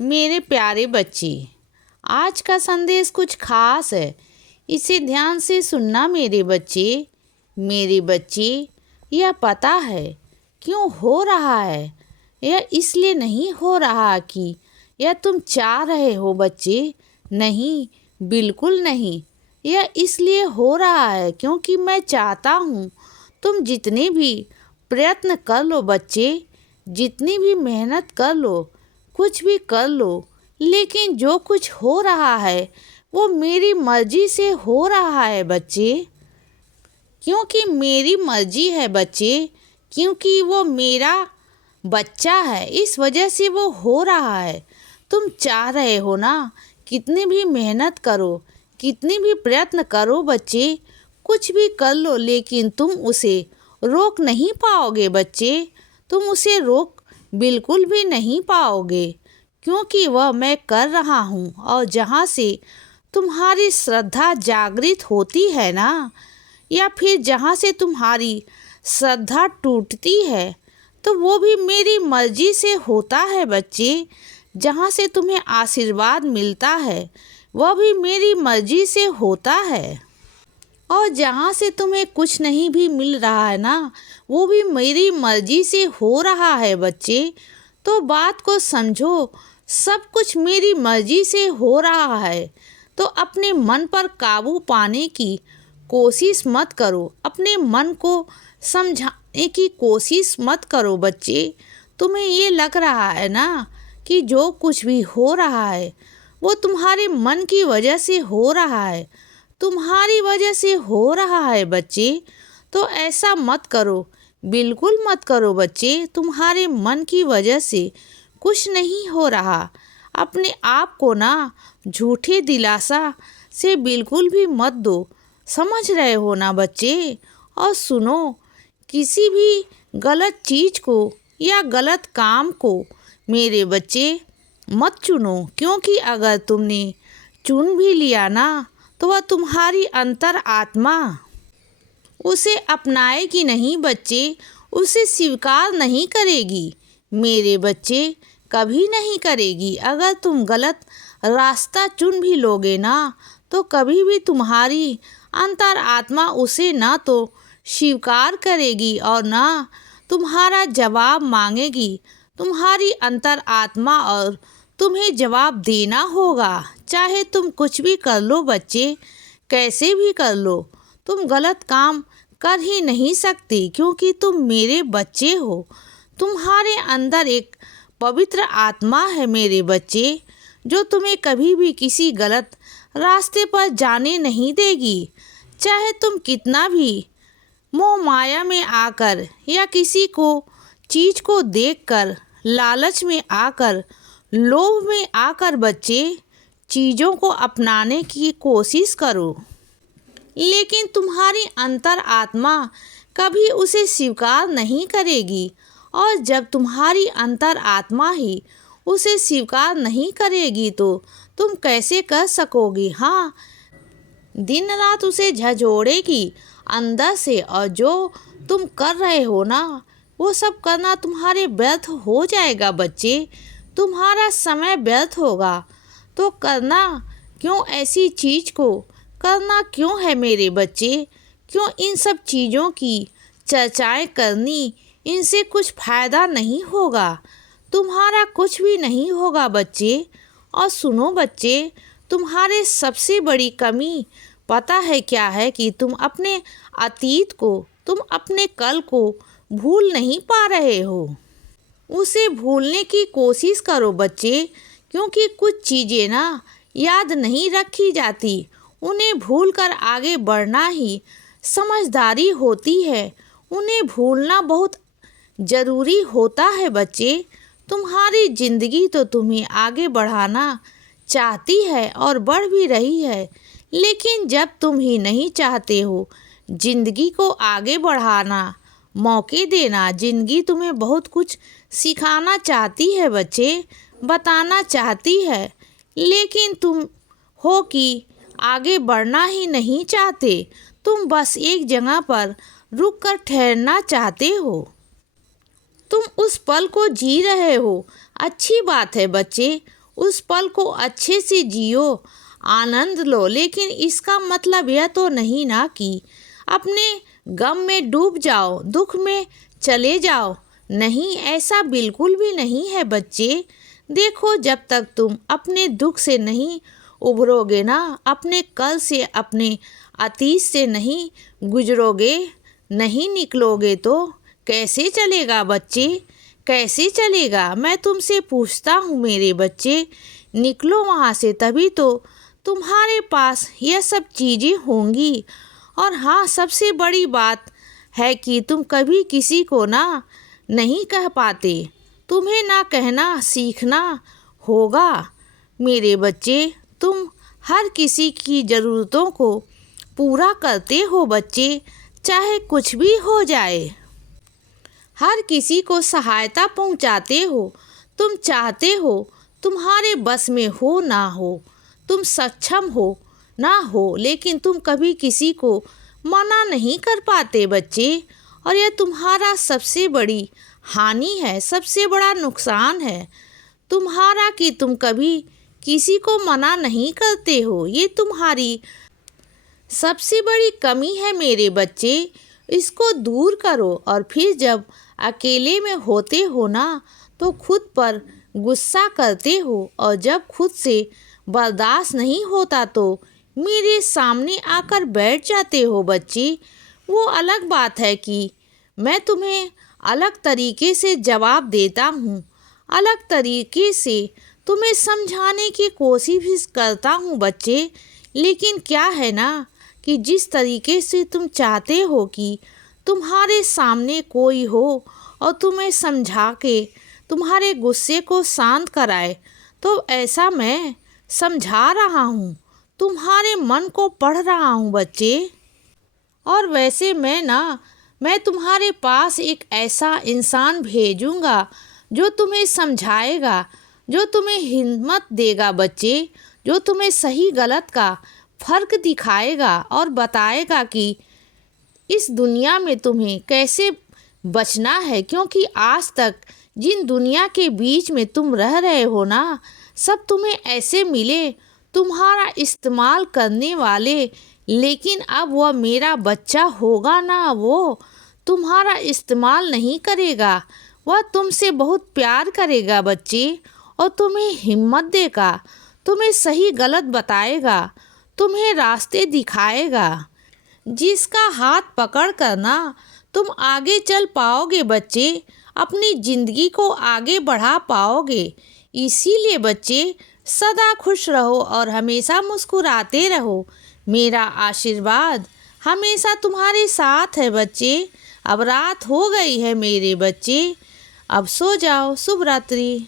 मेरे प्यारे बच्चे, आज का संदेश कुछ खास है। इसे ध्यान से सुनना मेरे बच्चे। मेरे बच्चे, यह पता है क्यों हो रहा है? यह इसलिए नहीं हो रहा कि यह तुम चाह रहे हो बच्चे। नहीं, बिल्कुल नहीं। यह इसलिए हो रहा है क्योंकि मैं चाहता हूँ तुम जितने भी प्रयत्न कर लो बच्चे, जितनी भी मेहनत कर लो, कुछ भी कर लो, लेकिन जो कुछ हो रहा है वो मेरी मर्जी से हो रहा है बच्चे। क्योंकि मेरी मर्जी है बच्चे, क्योंकि वो मेरा बच्चा है, इस वजह से वो हो रहा है। तुम चाह रहे हो ना, कितनी भी मेहनत करो, कितनी भी प्रयत्न करो बच्चे, कुछ भी कर लो, लेकिन तुम उसे रोक नहीं पाओगे बच्चे। तुम उसे रोक बिल्कुल भी नहीं पाओगे, क्योंकि वह मैं कर रहा हूँ। और जहाँ से तुम्हारी श्रद्धा जागृत होती है ना, या फिर जहाँ से तुम्हारी श्रद्धा टूटती है, तो वो भी मेरी मर्जी से होता है बच्चे। जहाँ से तुम्हें आशीर्वाद मिलता है वह भी मेरी मर्जी से होता है। और जहाँ से तुम्हें कुछ नहीं भी मिल रहा है ना, वो भी मेरी मर्जी से हो रहा है बच्चे। तो बात को समझो, सब कुछ मेरी मर्जी से हो रहा है। तो अपने मन पर काबू पाने की कोशिश मत करो, अपने मन को समझाने की कोशिश मत करो बच्चे। तुम्हें ये लग रहा है ना कि जो कुछ भी हो रहा है वो तुम्हारे मन की वजह से हो रहा है, तुम्हारी वजह से हो रहा है बच्चे। तो ऐसा मत करो, बिल्कुल मत करो बच्चे। तुम्हारे मन की वजह से कुछ नहीं हो रहा। अपने आप को ना झूठे दिलासा से बिल्कुल भी मत दो, समझ रहे हो ना बच्चे। और सुनो, किसी भी गलत चीज़ को या गलत काम को मेरे बच्चे मत चुनो, क्योंकि अगर तुमने चुन भी लिया ना, तो वह तुम्हारी अंतर आत्मा उसे अपनाएगी नहीं बच्चे, उसे स्वीकार नहीं करेगी मेरे बच्चे, कभी नहीं करेगी। अगर तुम गलत रास्ता चुन भी लोगे ना, तो कभी भी तुम्हारी अंतर आत्मा उसे ना तो स्वीकार करेगी और ना तुम्हारा जवाब मांगेगी। तुम्हारी अंतर आत्मा और तुम्हें जवाब देना होगा, चाहे तुम कुछ भी कर लो बच्चे, कैसे भी कर लो। तुम गलत काम कर ही नहीं सकती, क्योंकि तुम मेरे बच्चे हो। तुम्हारे अंदर एक पवित्र आत्मा है मेरे बच्चे, जो तुम्हें कभी भी किसी गलत रास्ते पर जाने नहीं देगी। चाहे तुम कितना भी मोह माया में आकर या किसी को चीज़ को देखकर लालच में आकर, लोभ में आकर बच्चे चीज़ों को अपनाने की कोशिश करो, लेकिन तुम्हारी अंतर आत्मा कभी उसे स्वीकार नहीं करेगी। और जब तुम्हारी अंतर आत्मा ही उसे स्वीकार नहीं करेगी, तो तुम कैसे कर सकोगी? हाँ, दिन रात उसे झंझोड़ेगी अंदर से। और जो तुम कर रहे हो ना, वो सब करना तुम्हारे व्यर्थ हो जाएगा बच्चे, तुम्हारा समय व्यर्थ होगा। तो करना क्यों ऐसी चीज़ को? करना क्यों है मेरे बच्चे? क्यों इन सब चीज़ों की चर्चाएं करनी? इनसे कुछ फ़ायदा नहीं होगा, तुम्हारा कुछ भी नहीं होगा बच्चे। और सुनो बच्चे, तुम्हारे सबसे बड़ी कमी पता है क्या है? कि तुम अपने अतीत को, तुम अपने कल को भूल नहीं पा रहे हो। उसे भूलने की कोशिश करो बच्चे, क्योंकि कुछ चीज़ें ना याद नहीं रखी जाती, उन्हें भूलकर आगे बढ़ना ही समझदारी होती है। उन्हें भूलना बहुत ज़रूरी होता है बच्चे। तुम्हारी ज़िंदगी तो तुम्हें आगे बढ़ाना चाहती है और बढ़ भी रही है, लेकिन जब तुम ही नहीं चाहते हो ज़िंदगी को आगे बढ़ाना, मौके देना, ज़िंदगी तुम्हें बहुत कुछ सिखाना चाहती है बच्चे, बताना चाहती है, लेकिन तुम हो कि आगे बढ़ना ही नहीं चाहते। तुम बस एक जगह पर रुक कर ठहरना चाहते हो, तुम उस पल को जी रहे हो। अच्छी बात है बच्चे, उस पल को अच्छे से जियो, आनंद लो। लेकिन इसका मतलब यह तो नहीं ना कि अपने गम में डूब जाओ, दुख में चले जाओ। नहीं, ऐसा बिल्कुल भी नहीं है बच्चे। देखो, जब तक तुम अपने दुख से नहीं उभरोगे ना, अपने कल से, अपने अतीत से नहीं गुजरोगे, नहीं निकलोगे, तो कैसे चलेगा बच्चे, कैसे चलेगा? मैं तुमसे पूछता हूँ मेरे बच्चे, निकलो वहाँ से, तभी तो तुम्हारे पास यह सब चीज़ें होंगी। और हाँ, सबसे बड़ी बात है कि तुम कभी किसी को ना नहीं कह पाते। तुम्हें ना कहना सीखना होगा मेरे बच्चे। तुम हर किसी की ज़रूरतों को पूरा करते हो बच्चे, चाहे कुछ भी हो जाए। हर किसी को सहायता पहुंचाते हो। तुम चाहते हो, तुम्हारे बस में हो ना हो, तुम सक्षम हो ना हो, लेकिन तुम कभी किसी को मना नहीं कर पाते बच्चे। और यह तुम्हारा सबसे बड़ी हानि है, सबसे बड़ा नुकसान है तुम्हारा कि तुम कभी किसी को मना नहीं करते हो। ये तुम्हारी सबसे बड़ी कमी है मेरे बच्चे। इसको दूर करो और फिर जब अकेले में होते हो ना, तो खुद पर गुस्सा करते हो, और जब खुद से बर्दाश्त नहीं होता तो मेरे सामने आकर बैठ जाते हो बच्चे। वो अलग बात है कि मैं तुम्हें अलग तरीके से जवाब देता हूँ, अलग तरीके से तुम्हें समझाने की कोशिश भी करता हूँ बच्चे। लेकिन क्या है ना कि जिस तरीके से तुम चाहते हो कि तुम्हारे सामने कोई हो और तुम्हें समझा के तुम्हारे गुस्से को शांत कराए, तो ऐसा मैं समझा रहा हूँ, तुम्हारे मन को पढ़ रहा हूँ बच्चे। और वैसे मैं तुम्हारे पास एक ऐसा इंसान भेजूँगा जो तुम्हें समझाएगा, जो तुम्हें हिम्मत देगा बच्चे, जो तुम्हें सही गलत का फ़र्क दिखाएगा और बताएगा कि इस दुनिया में तुम्हें कैसे बचना है। क्योंकि आज तक जिन दुनिया के बीच में तुम रह रहे हो ना, सब तुम्हें ऐसे मिले, तुम्हारा इस्तेमाल करने वाले। लेकिन अब वह मेरा बच्चा होगा ना, वो तुम्हारा इस्तेमाल नहीं करेगा, वह तुमसे बहुत प्यार करेगा बच्चे, और तुम्हें हिम्मत देगा, तुम्हें सही गलत बताएगा, तुम्हें रास्ते दिखाएगा, जिसका हाथ पकड़ कर ना तुम आगे चल पाओगे बच्चे, अपनी ज़िंदगी को आगे बढ़ा पाओगे। इसीलिए बच्चे, सदा खुश रहो और हमेशा मुस्कुराते रहो। मेरा आशीर्वाद हमेशा तुम्हारे साथ है बच्चे। अब रात हो गई है मेरे बच्चे, अब सो जाओ। शुभ रात्रि।